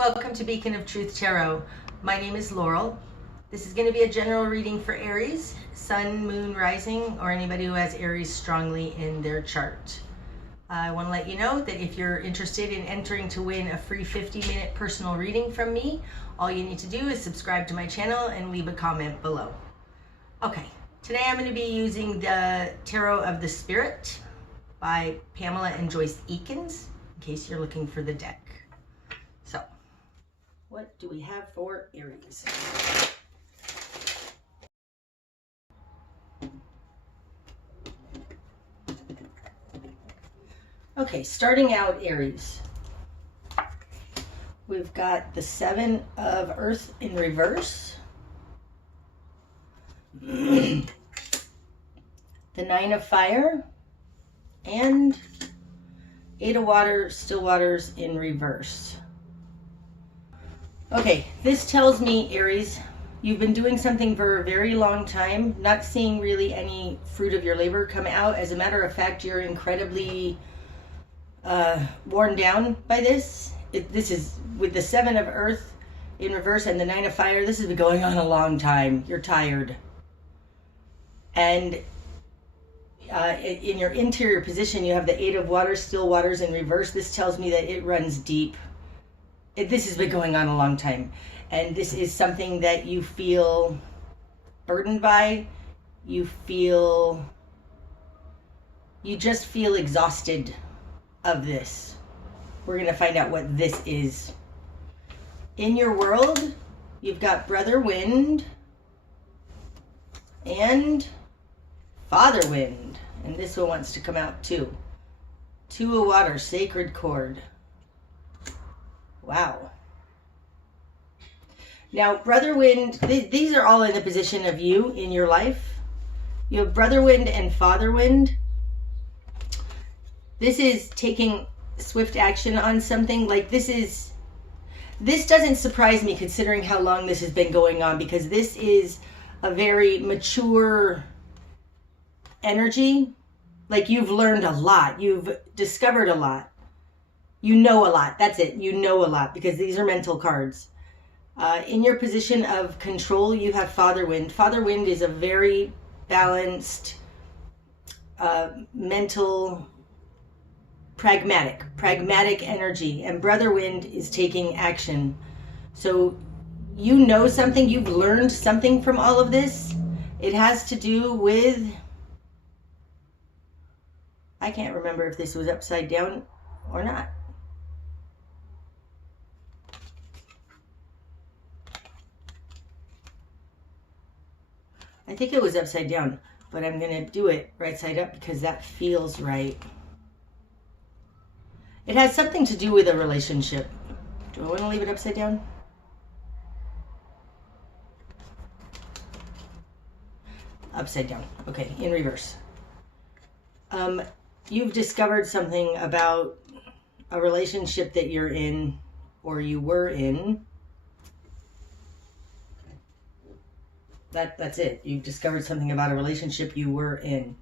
Welcome to Beacon of Truth Tarot. My name is Laurel. This is going to be a general reading for Aries, Sun, Moon, Rising, or anybody who has Aries strongly in their chart. I want to let you know that if you're interested in entering to win a free 50-minute personal reading from me, all you need to do is subscribe to my channel and leave a comment below. Okay, today I'm going to be using the Tarot of the Spirit by Pamela and Joyce Eakins, in case you're looking for the deck. So, what do we have for Aries? Okay, starting out Aries. We've got the Seven of Earth in reverse. The Nine of Fire. And Eight of Water, Still Waters in reverse. Okay, this tells me, Aries, you've been doing something for a very long time, not seeing really any fruit of your labor come out. As a matter of fact, you're incredibly worn down by this. This is with the Seven of Earth in reverse and the Nine of Fire. This has been going on a long time. You're tired. And in your interior position, you have the Eight of Water, Still Waters in reverse. This tells me that it runs deep. This has been going on a long time, and this is something that you feel burdened by. You just feel exhausted of this. We're going to find out what this is. In your world, you've got Brother Wind and Father Wind, and this one wants to come out too. Two of Water, Sacred Cord. Wow. Now, Brother Wind, these are all in the position of you in your life. You have Brother Wind and Father Wind. This is taking swift action on something. Like this doesn't surprise me considering how long this has been going on, because this is a very mature energy. Like you've learned a lot. You've discovered a lot. You know a lot. That's it. You know a lot, because these are mental cards. In your position of control, you have Father Wind. Father Wind is a very balanced, mental, pragmatic energy. And Brother Wind is taking action. So you know something. You've learned something from all of this. It has to do with... I can't remember if this was upside down or not. I think it was upside down, but I'm going to do it right side up because that feels right. It has something to do with a relationship. Do I want to leave it upside down? Upside down. Okay, in reverse. You've discovered something about a relationship that you're in or you were in. That's it. You've discovered something about a relationship you were in.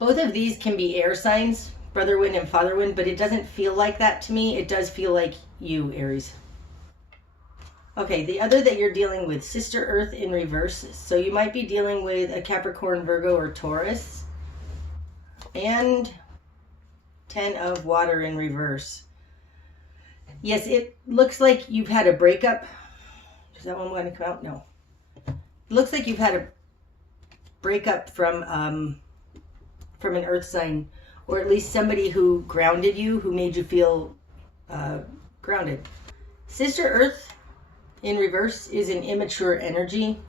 Both of these can be air signs, Brother Wind and Father Wind, but it doesn't feel like that to me. It does feel like you, Aries. Okay, the other that you're dealing with, Sister Earth in reverse. So you might be dealing with a Capricorn, Virgo, or Taurus. And Ten of Water in reverse. Yes, it looks like you've had a breakup. Is that one going to come out? No. It looks like you've had a breakup from an earth sign, or at least somebody who grounded you, who made you feel grounded. Sister Earth in reverse is an immature energy.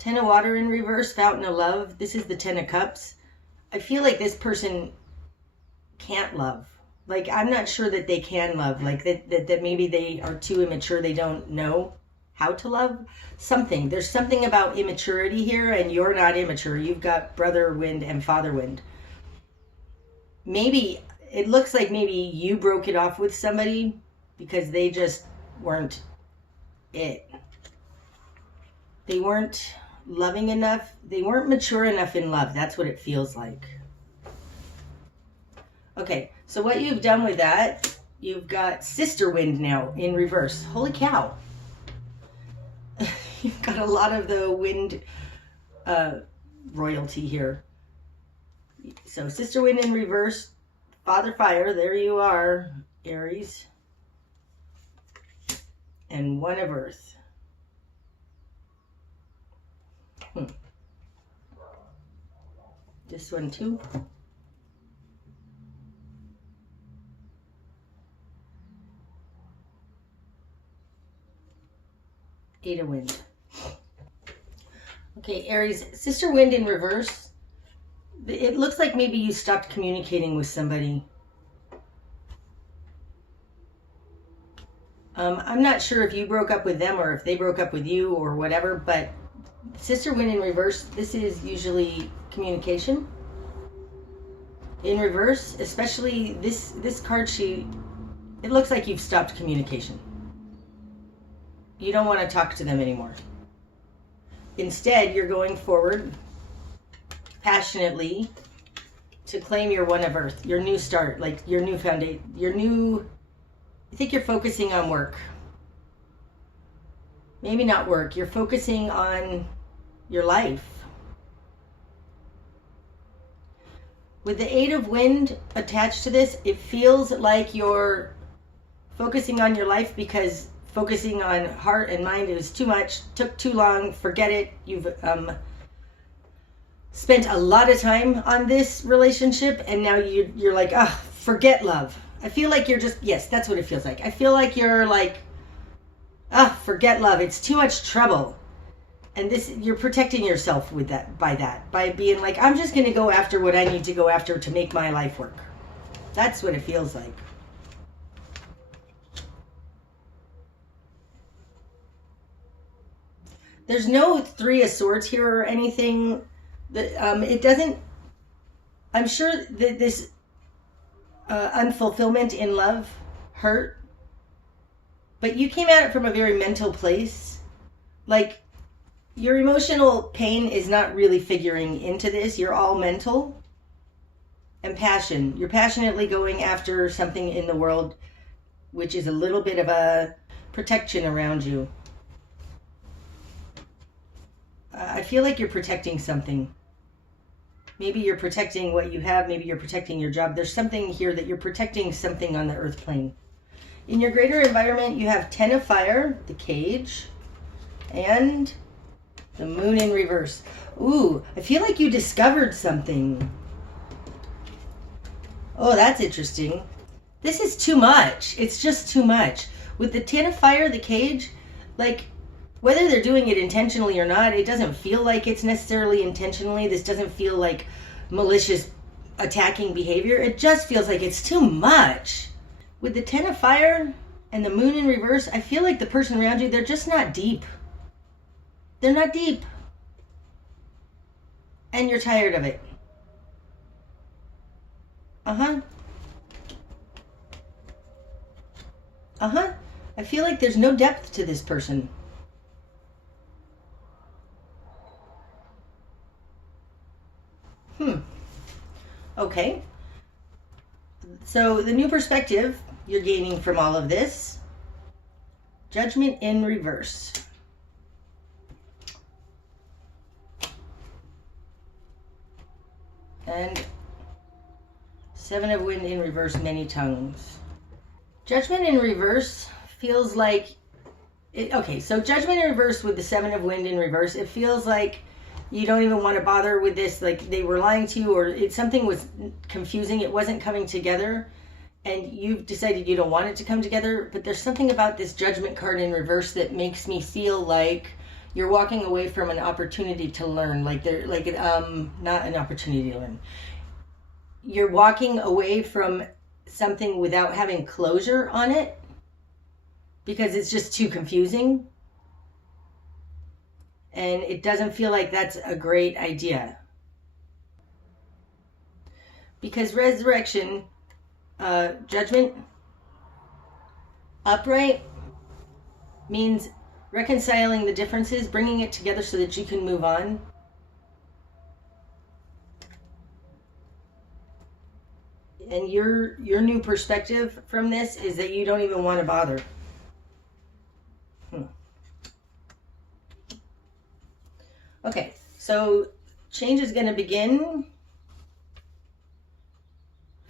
Ten of Water in reverse, Fountain of Love. This is the Ten of Cups. I feel like this person can't love. Like, I'm not sure that they can love. Like, that maybe they are too immature. They don't know how to love. Something. There's something about immaturity here, and you're not immature. You've got Brother Wind and Father Wind. Maybe, it looks like maybe you broke it off with somebody because they just weren't it. They weren't loving enough. They weren't mature enough in love. That's what it feels like. Okay, so what you've done with that, you've got sister wind now in reverse. Holy cow. You've got a lot of the wind royalty here. So sister wind in reverse, father fire, there you are, Aries. And one of earth. This one too. Eight of wind. Okay, Aries, sister wind in reverse. It looks like maybe you stopped communicating with somebody. I'm not sure if you broke up with them or if they broke up with you or whatever, but sister wind in reverse, this is usually communication. In reverse, especially this card sheet, it looks like you've stopped communication. You don't want to talk to them anymore. Instead, you're going forward passionately to claim your one of earth, your new start, like your new foundation, I think you're focusing on work. Maybe not work. You're focusing on your life. With the eight of wind attached to this, it feels like you're focusing on your life because focusing on heart and mind is too much, took too long, forget it. You've spent a lot of time on this relationship and now you're like, forget love. I feel like you're just, yes, that's what it feels like. I feel like you're like, forget love. It's too much trouble. And this, you're protecting yourself with that, by being like, I'm just going to go after what I need to go after to make my life work. That's what it feels like. There's no three of swords here or anything. It doesn't, I'm sure that this unfulfillment in love hurt, but you came at it from a very mental place. Like, your emotional pain is not really figuring into this. You're all mental and passion. You're passionately going after something in the world, which is a little bit of a protection around you. I feel like you're protecting something. Maybe you're protecting what you have. Maybe you're protecting your job. There's something here that you're protecting something on the earth plane. In your greater environment, you have 10 of fire, the cage, and the moon in reverse. Ooh, I feel like you discovered something. Oh, that's interesting. This is too much. It's just too much. With the 10 of fire, the cage, like, whether they're doing it intentionally or not, it doesn't feel like it's necessarily intentionally. This doesn't feel like malicious attacking behavior. It just feels like it's too much. With the 10 of fire and the moon in reverse, I feel like the person around you, they're just not deep. They're not deep. And you're tired of it. I feel like there's no depth to this person. Okay. So the new perspective you're gaining from all of this. Judgment in reverse. And 7 of wind in reverse, many tongues. Judgment in reverse feels like okay, so judgment in reverse with the 7 of wind in reverse, it feels like you don't even want to bother with this, like they were lying to you, or something was confusing, it wasn't coming together, and you've decided you don't want it to come together. But there's something about this judgment card in reverse that makes me feel like you're walking away from an opportunity to learn, not an opportunity to learn. You're walking away from something without having closure on it because it's just too confusing. And it doesn't feel like that's a great idea. Because resurrection, judgment, upright, means reconciling the differences, bringing it together so that you can move on. And your new perspective from this is that you don't even want to bother. Okay, so change is going to begin.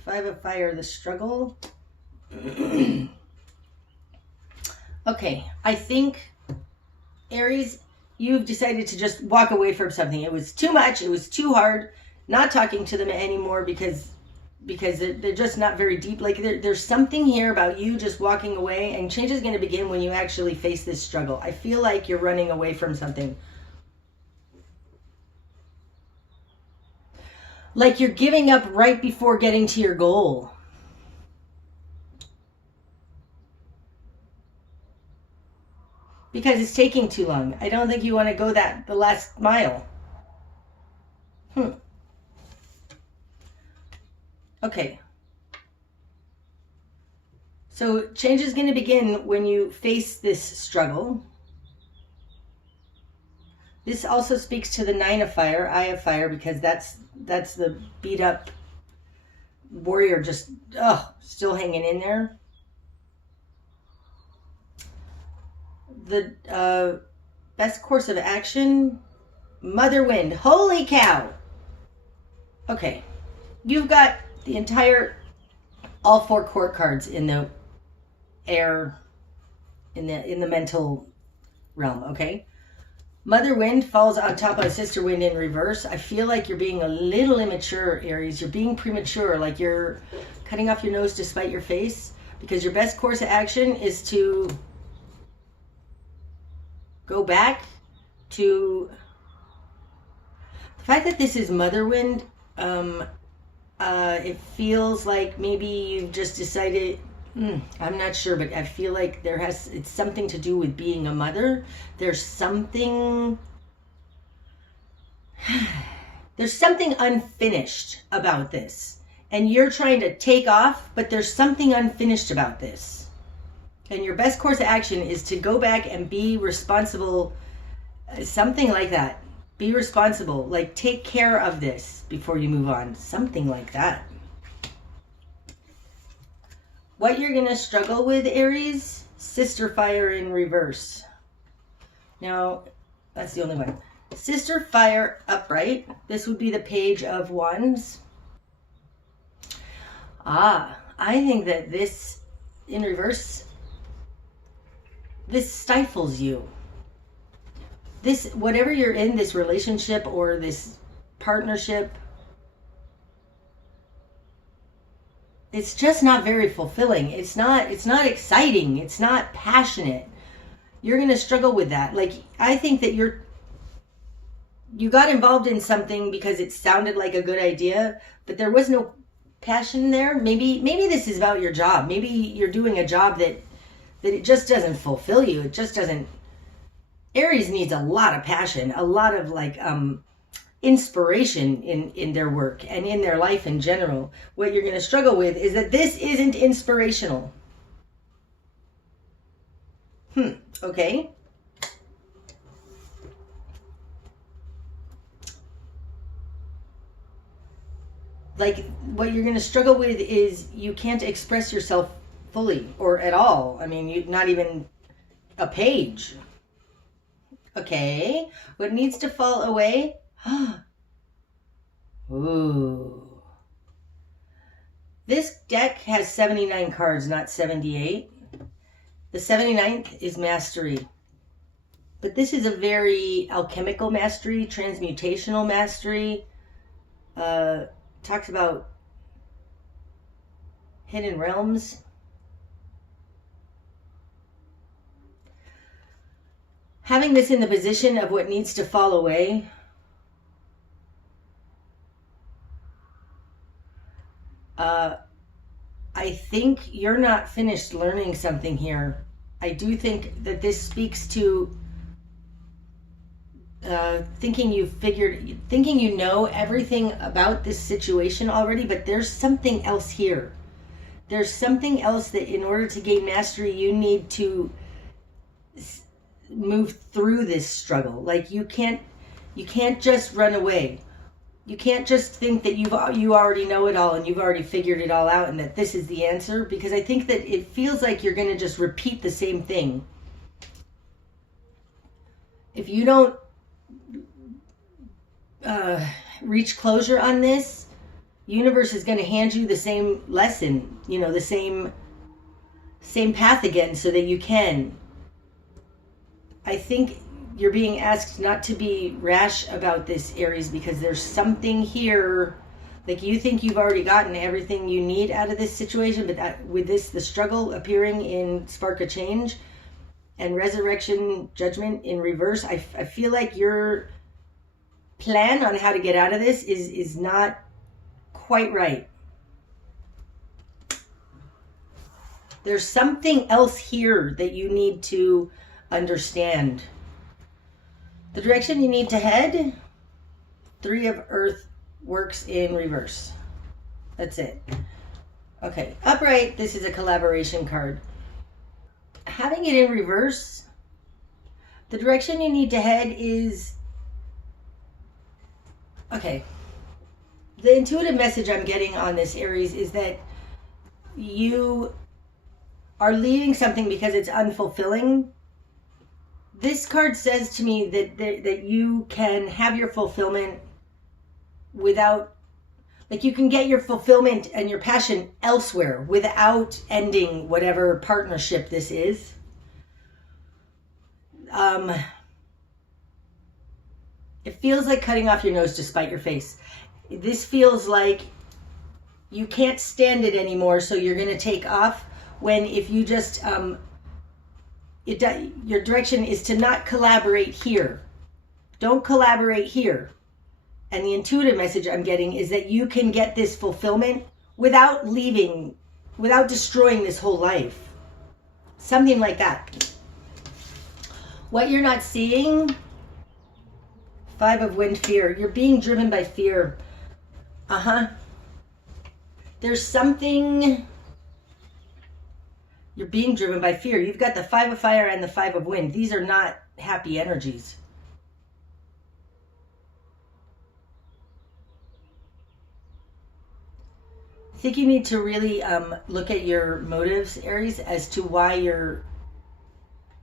5 of Fire, the struggle. Okay, I think, Aries, you've decided to just walk away from something. It was too much. It was too hard. Not talking to them anymore because they're just not very deep. Like there's something here about you just walking away, and change is going to begin when you actually face this struggle. I feel like you're running away from something. Like you're giving up right before getting to your goal. Because it's taking too long. I don't think you want to go the last mile. Okay. So change is going to begin when you face this struggle. This also speaks to the 9 of Fire, Eye of Fire, because that's the beat up warrior just still hanging in there. The best course of action, Mother Wind. Holy cow. Okay. You've got the entire, all 4 court cards in the air, in the mental realm, okay? Mother Wind falls on top of Sister Wind in reverse. I feel like you're being a little immature, Aries. You're being premature, like you're cutting off your nose to spite your face, because your best course of action is to go back to the fact that this is Mother Wind. It feels like maybe you've just decided, I'm not sure, but I feel like it's something to do with being a mother. There's something unfinished about this. And you're trying to take off, but there's something unfinished about this. And your best course of action is to go back and be responsible, something like that. Be responsible, like take care of this before you move on, something like that. What you're going to struggle with, Aries, Sister Fire in reverse. Now, that's the only one. Sister Fire upright, this would be the Page of Wands. I think that this in reverse, this stifles you. This, whatever you're in, this relationship or this partnership, it's just not very fulfilling. It's not exciting. It's not passionate. You're going to struggle with that. Like, I think that you got involved in something because it sounded like a good idea, but there was no passion there. Maybe this is about your job. Maybe you're doing a job that it just doesn't fulfill you. It just doesn't. Aries needs a lot of passion, a lot of like inspiration in their work and in their life in general. What you're going to struggle with is that this isn't inspirational. Okay. Like, what you're going to struggle with is you can't express yourself fully or at all. I mean, not even a page. Okay. What needs to fall away? Ooh. This deck has 79 cards, not 78. The 79th is mastery. But this is a very alchemical mastery, transmutational mastery. Talks about hidden realms. Having this in the position of what needs to fall away. I think you're not finished learning something here. I do think that this speaks to thinking you know everything about this situation already, but there's something else here. There's something else that in order to gain mastery, you need to move through this struggle. Like you can't just run away. You can't just think that you already know it all and you've already figured it all out and that this is the answer, because I think that it feels like you're going to just repeat the same thing. If you don't reach closure on this, universe is going to hand you the same lesson, you know, the same path again so that you can. I think you're being asked not to be rash about this, Aries, because there's something here, like you think you've already gotten everything you need out of this situation, but with this, the struggle appearing in Spark of Change and Resurrection Judgment in reverse, I feel like your plan on how to get out of this is not quite right. There's something else here that you need to understand. The direction you need to head, 3 of Earth works in reverse. That's it. Okay, upright, this is a collaboration card. Having it in reverse, the direction you need to head is, okay, the intuitive message I'm getting on this, Aries, is that you are leaving something because it's unfulfilling. This card says to me that you can have your fulfillment without, like you can get your fulfillment and your passion elsewhere without ending whatever partnership this is. It feels like cutting off your nose to spite your face. This feels like you can't stand it anymore, so you're going to take off, when if you just your direction is to not collaborate here. Don't collaborate here. And the intuitive message I'm getting is that you can get this fulfillment without leaving, without destroying this whole life. Something like that. What you're not seeing, 5 of Wind, fear. You're being driven by fear. There's something. You're being driven by fear. You've got the 5 of fire and the 5 of wind. These are not happy energies. I think you need to really look at your motives, Aries, as to why you're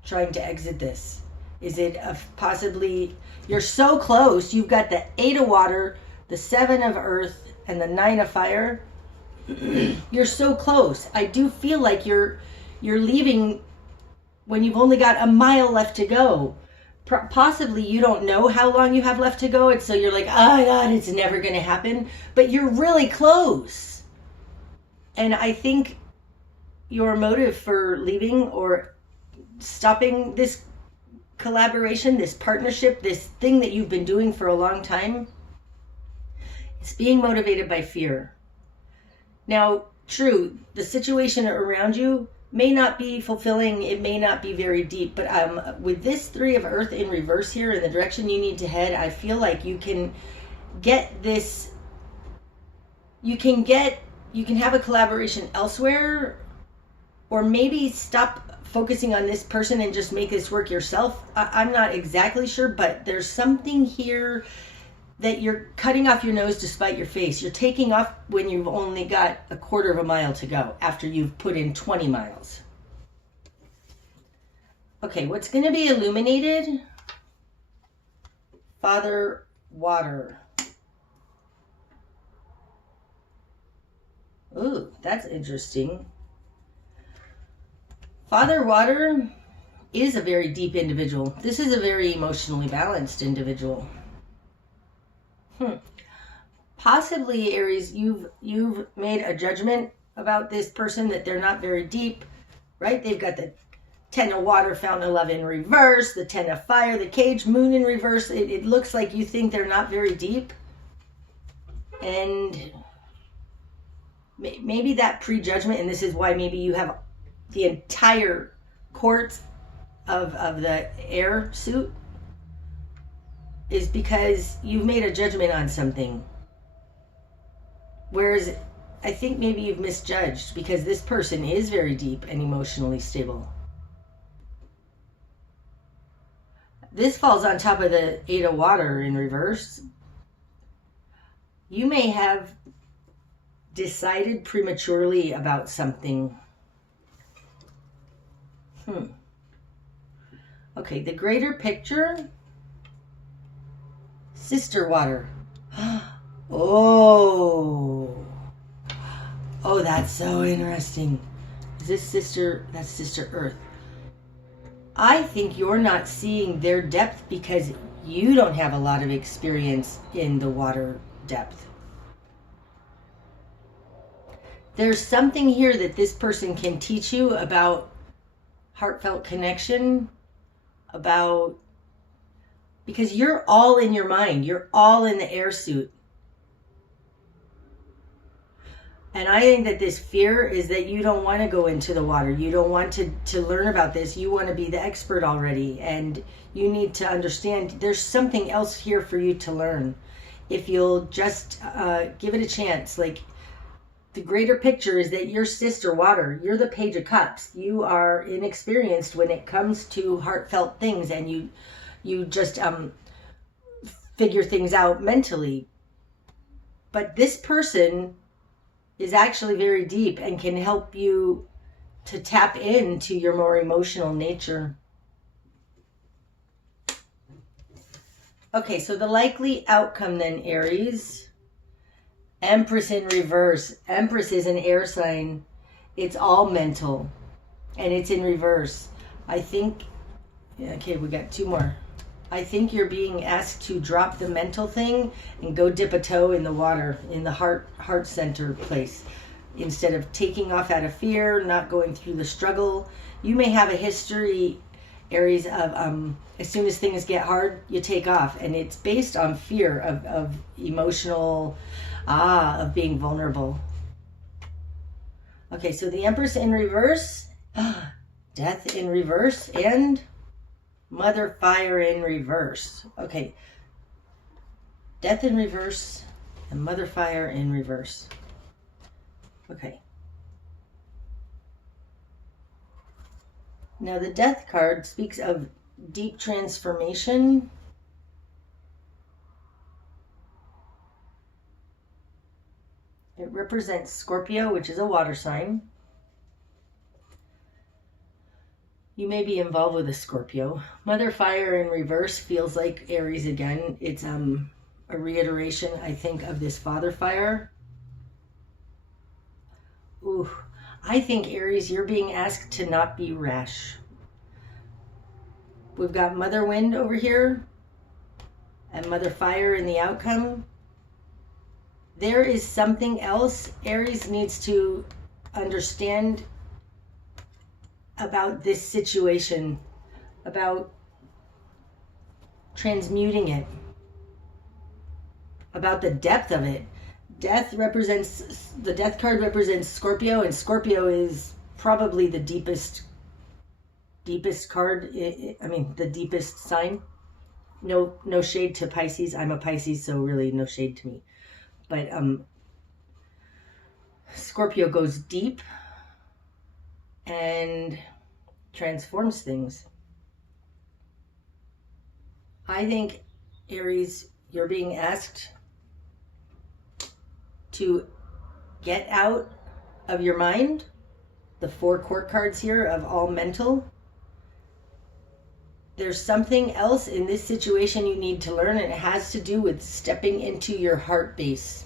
trying to exit this. Is it possibly, you're so close. You've got the 8 of water, the 7 of earth, and the 9 of fire. You're so close. I do feel like you're leaving when you've only got a mile left to go. Possibly you don't know how long you have left to go, and so you're like, oh my God, it's never going to happen. But you're really close. And I think your motive for leaving or stopping this collaboration, this partnership, this thing that you've been doing for a long time, is being motivated by fear. Now, true, the situation around you may not be fulfilling, it may not be very deep, but with this 3 of earth in reverse here in the direction you need to head, I feel like you can get this, you can have a collaboration elsewhere, or maybe stop focusing on this person and just make this work yourself. I'm not exactly sure, but there's something here that you're cutting off your nose to spite your face. You're taking off when you've only got a 1/4 of a mile to go after you've put in 20 miles. Okay, what's going to be illuminated? Father, water. Ooh, that's interesting. Father, water is a very deep individual. This is a very emotionally balanced individual. Possibly, Aries, you've made a judgment about this person that they're not very deep, right? They've got the 10 of water, fountain of love in reverse, the 10 of fire, the cage, moon in reverse. It looks like you think they're not very deep. And maybe that prejudgment, and this is why maybe you have the entire court of the air suit, is because you've made a judgment on something. Whereas I think maybe you've misjudged, because this person is very deep and emotionally stable. This falls on top of the 8 of water in reverse. You may have decided prematurely about something. Okay, the greater picture. Sister water. Oh, that's so interesting. Is this sister? That's Sister Earth. I think you're not seeing their depth because you don't have a lot of experience in the water depth. There's something here that this person can teach you about heartfelt connection, about, because you're all in your mind. You're all in the air suit. And I think that this fear is that you don't want to go into the water. You don't want to learn about this. You want to be the expert already. And you need to understand there's something else here for you to learn. If you'll just give it a chance. Like, the greater picture is that you're Sister Water. You're the Page of Cups. You are inexperienced when it comes to heartfelt things. And you just figure things out mentally. But this person is actually very deep and can help you to tap into your more emotional nature. Okay, so the likely outcome then, Aries. Empress in reverse. Empress is an air sign. It's all mental. And it's in reverse. I think, okay, we got two more. I think you're being asked to drop the mental thing and go dip a toe in the water, in the heart center place. Instead of taking off out of fear, not going through the struggle. You may have a history, Aries, of as soon as things get hard, you take off. And it's based on fear of emotional, of being vulnerable. Okay, so the Empress in reverse, Death in reverse, and Mother Fire in reverse. Okay. Death in reverse and Mother Fire in reverse. Okay. Now the Death card speaks of deep transformation. It represents Scorpio, which is a water sign. You may be involved with a Scorpio. Mother Fire in reverse feels like Aries again. It's a reiteration, I think, of this Father Fire. Ooh, I think, Aries, you're being asked to not be rash. We've got Mother Wind over here and Mother Fire in the outcome. There is something else Aries needs to understand about this situation, about transmuting it, about the depth of it. The Death card represents Scorpio, and Scorpio is probably the deepest card, the deepest sign. No shade to Pisces. I'm a Pisces, so really no shade to me. But Scorpio goes deep and transforms things. I think, Aries, you're being asked to get out of your mind the 4 court cards here of all mental. There's something else in this situation you need to learn, and it has to do with stepping into your heart base.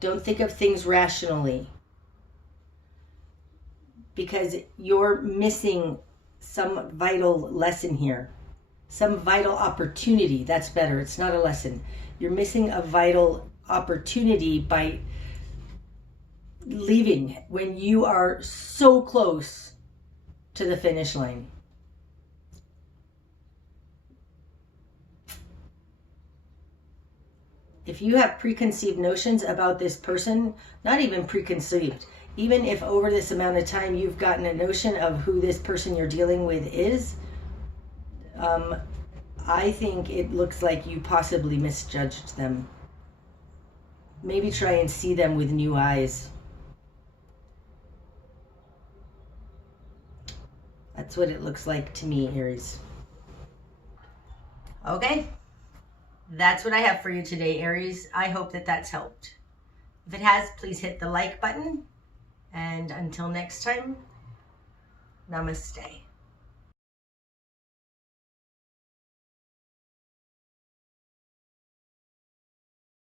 Don't think of things rationally, because you're missing some vital lesson here. Some vital opportunity. That's better. It's not a lesson. You're missing a vital opportunity by leaving when you are so close to the finish line. If you have preconceived notions about this person, not even preconceived, even if over this amount of time you've gotten a notion of who this person you're dealing with is, I think it looks like you possibly misjudged them. Maybe try and see them with new eyes. That's what it looks like to me, Aries. Okay. That's what I have for you today, Aries. I hope that that's helped. If it has, please hit the like button. And until next time, namaste.